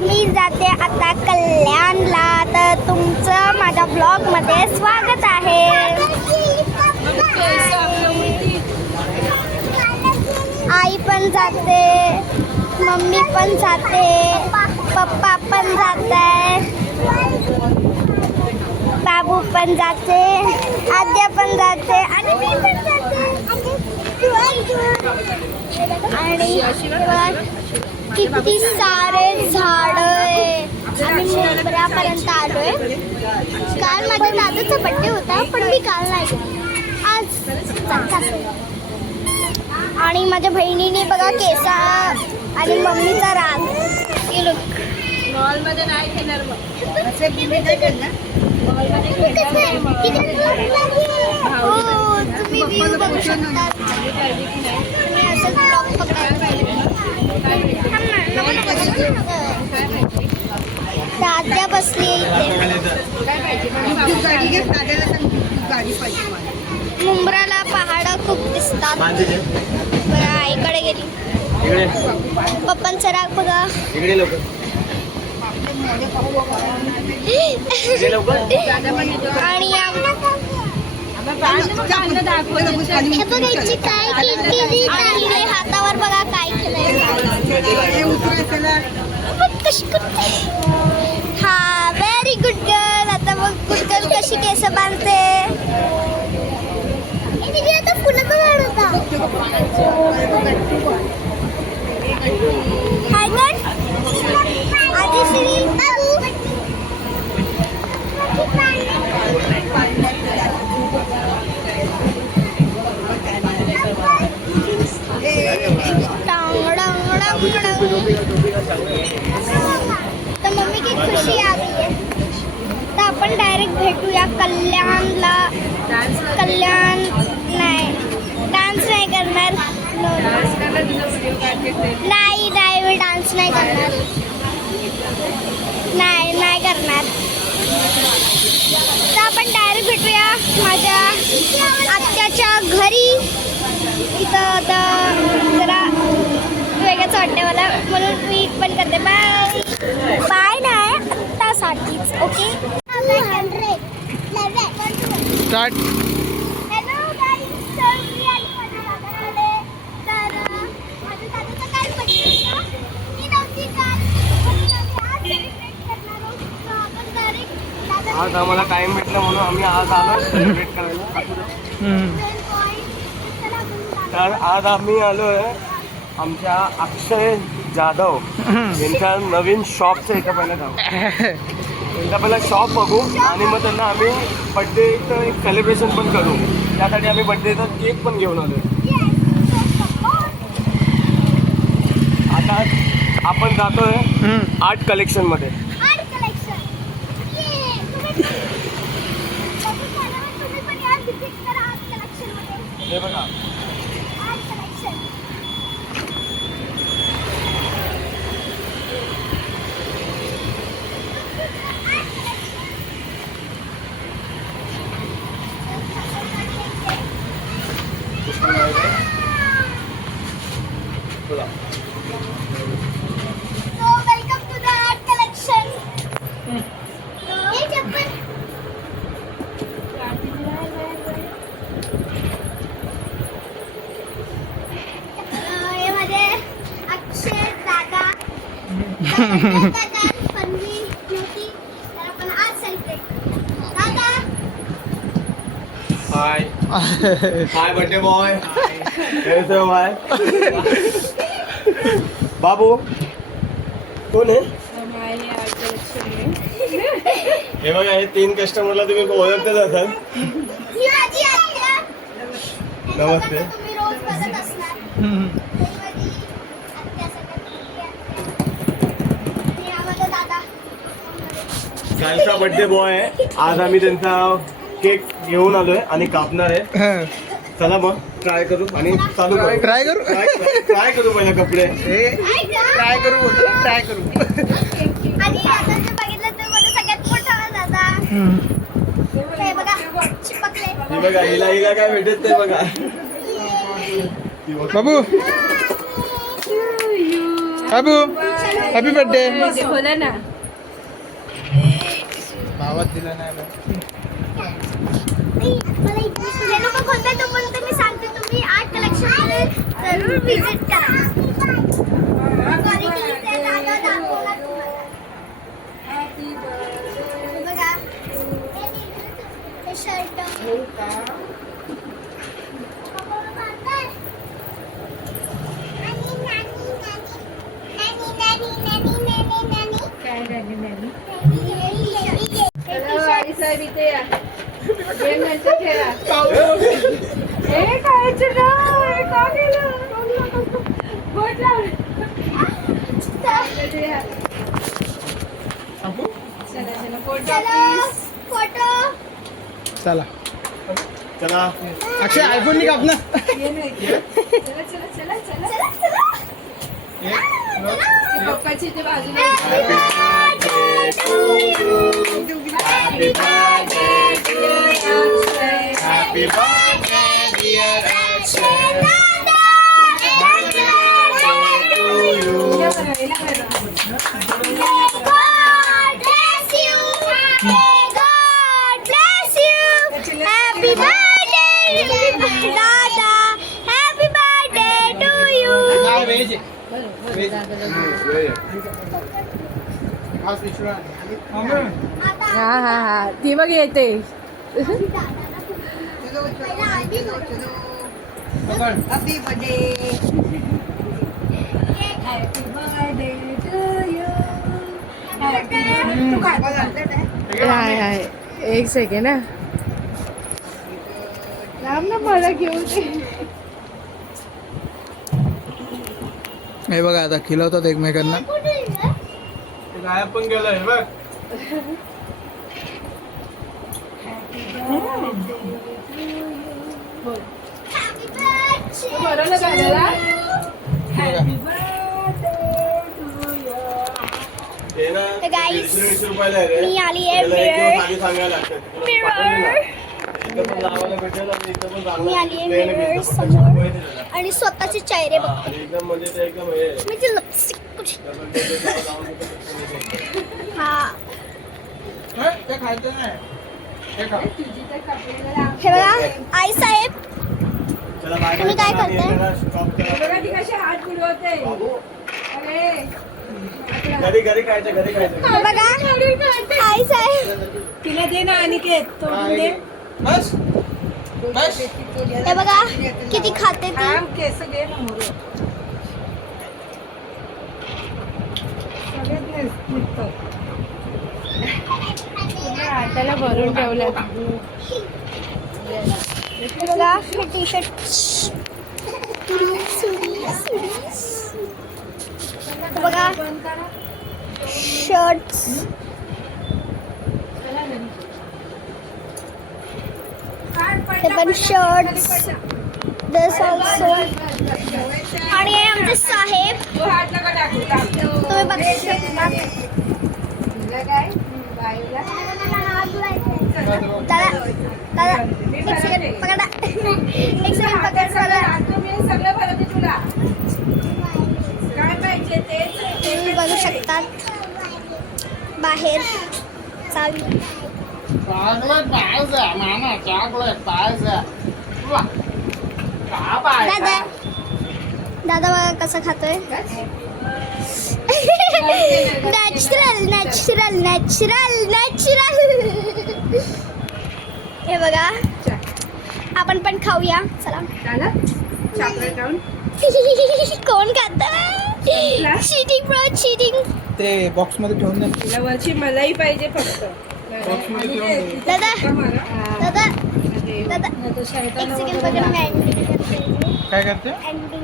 मी जाते आता कल्याणला. तर तुमचं माझ्या ब्लॉगमध्ये स्वागत आहे. आई पण जाते, मम्मी पण जाते, पप्पा पण जात आहे, बाबू पण जाते, आद्या पण जाते आणि मी पण जाते. आणि किती सारे झाड आहे. आम्ही मोगऱ्यापर्यंत आलोय. काल माझ्या दादाचा बड्डे होता पण मी काल नाही, आज. आणि माझ्या बहिणीने बघा केसा आणि मम्मीचा राग. मॉलमध्ये नाही घेणार तुम्ही व्ह्यू बघू शकता. तुम्ही असंच ब्लॉग पकडायला दाद्या बसली इथे. मुंब्राला पहाड खूप दिसतात. बरं आईकडे गेली. पप्पांचा राग बघा. आणि हे बघायची काय केली. हातावर बघा काय केलंय. हा व्हेरी गुड गर्ल. आता बघ गुड गर्ल कशी केस बांधते. आता फुलाचा झाड होता. हाय कर आदिश्री. तर मम्मी की खुशी आ गई है. तर आपण डायरेक्ट भेटूया कल्याणला. कल्याण नाही, डान्स नाही करणार. नाही नाही मी डान्स नाही करणार. नाही करणार. तर आपण डायरेक्ट भेटूया माझ्या आत्याच्या घरी. इथं आता जरा वेगळंच वाटते मला, म्हणून मी पण करते. बाय नाही आत्तासाठीच. Okay start. हॅलो गाईज, तर मी आणि माझ्या दादाकडे. तर माझ्या दादाचा काय बड्डे होता. मी नव्हती काल, पण आज सेलिब्रेट करणार आहोत. तर आपण डायरेक्ट आज आम्हाला टाइम भेटला म्हणून आम्ही आज आलो सेलिब्रेट करायला. तर आज आम्ही आलोय आमच्या अक्षय जाधव यांच्या नवीन शॉपचं इथं पहिलं जाऊ. त्यांचा पहिला शॉप बघू आणि मग त्यांना आम्ही बड्डेचं एक सेलिब्रेशन पण करू. त्यासाठी आम्ही बड्डेचा केक पण घेऊन आलो. आता आपण जातोय आर्ट कलेक्शनमध्ये. हे बघा हाय हाय बर्थडे बॉय. कैसे हो भाई. बाबू कोण आहे. हे बघा हे 3 कस्टमरला तुम्ही ओळखतच असाल. नमस्ते. कालचा बर्थडे बॉय आहे. आज आम्ही त्यांचा केक घेऊन आलोय आणि कापणार आहे. चला मग ट्राय करू आणि चालू करू. ट्राय करू ट्राय करू पहिला कपडे. ट्राय करू ट्राय करू. आणि आता जे बघितलं ते मला सगळ्यात मोठा दादा. हे बघा चिपकले. हे बघा हिला काय भेटत ते बघा. बाबू बाबू हॅपी बर्थडे. खोला ना. भावात दिला नाही जे लोक खोलतात तोपर्यंत मी सांगते तुम्ही आर्ट कलेक्शन जरूर विजिट करा. बघा हे शर्ट काय राणी मॅमी. आई साहेब इथे या. गेम नंतर खेळा. हे खायचं ना. हे का केलं? बोट लावलं. इथे या. चला चला फोटो प्लीज. फोटो चला चला अक्षय आयफोन निघ आपला. ये नाही. चला चला चला चला. पप्पाची इथे बाजूला. Happy birthday to you. Happy birthday dear Akshay. God bless you. May God bless you. Happy birthday, Dada. Happy birthday to you. काय वेज आहे? वेज. आज विश्राम. हा हा हा ती बघ येते. Happy birthday. Happy birthday to you. Hi hi एक सेकंड ना. राम ना मला घेऊ दे. हे बघा आता खिलवतात एकमेकांना. गायब पण गेलंय बघ. Happy birthday. बरं ना गाण्याला. तर guys, मी आली आहे mirror. मी आली आहे mirror समोर आणि स्वतःचे चेहरे बघते. म्हणजे lipstick कुठे? हा ते खायचं नाही. हे खा. हे बघा आई साहेब तुम्ही काय करताय? बघा ती कशी हात बुडवते. अरे घरी घरी खायचं घरी खायचं. हे बघा आई साहेब तिला दे ना अनिकेत. तोडून दे. बस बस. हे बघा किती खाते ती. थांब केस घे ना मोरू. सगळ्यात निघतं. हाताला भरून ठेवलं. हे बघा हे टी शर्ट बघा शर्ट्स हे पण शर्ट्स दिस ऑल्सो आणि हे आमचे साहेब तो हात नका टाकू. तुम्ही बघू शकता. काय बाईला दादा दादा एक सेकंड पकडा. एक सेकंड पकड मला. तुम्ही सगळं भरते तुला. काय पाहिजे ते तुम्ही बघू शकतात बाहेर चावी. चॉकलेट पाहिजे मामा. चॉकलेट पाहिजे. का पाहिजे? दादा दादा बघा कसं खातोय. Natural natural natural natural. हे बघा आपण पण खाऊया चला. चॉकलेट खाऊन कोण खात चीटिंग ब्रो चीटिंग. ते बॉक्स मध्ये ठेवून दे. तिला वरची मलाई पाहिजे फक्त. बॉक्स मध्ये ठेवून दे. दादा दादा दादा दादा एक सेकंड बघा मी एंडिंग करते. काय करते? एंडिंग